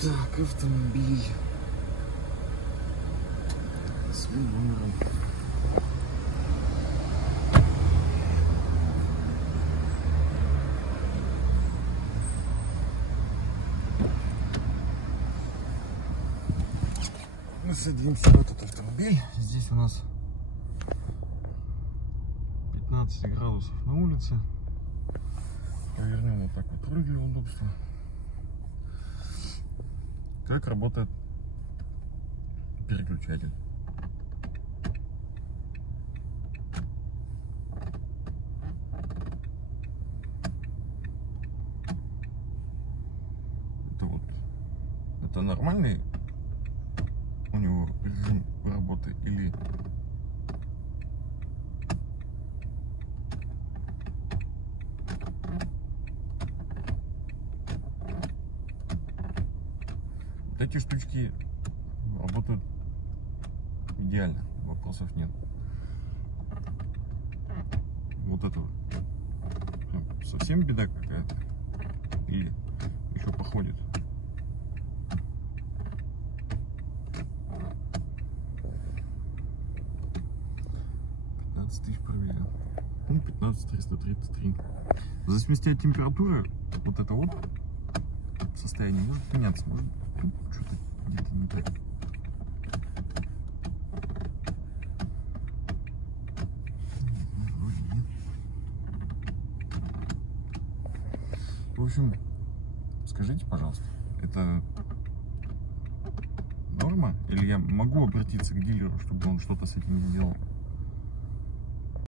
Так, автомобиль с номером. Мы садимся в этот автомобиль. Здесь у нас 15 градусов на улице. Повернем вот так вот руль для удобства. Как работает переключатель? Это нормальный у него режим работы или вот эти штучки работают идеально, вопросов нет. Вот это совсем беда какая-то или еще походит? 15 тысяч пробега. Ну, 15 333. В зависимости от температуры вот это вот состояние может меняться. Может что-то где-то не так. В общем, скажите, пожалуйста, это норма? Или я могу обратиться к дилеру, чтобы он что-то с этим сделал?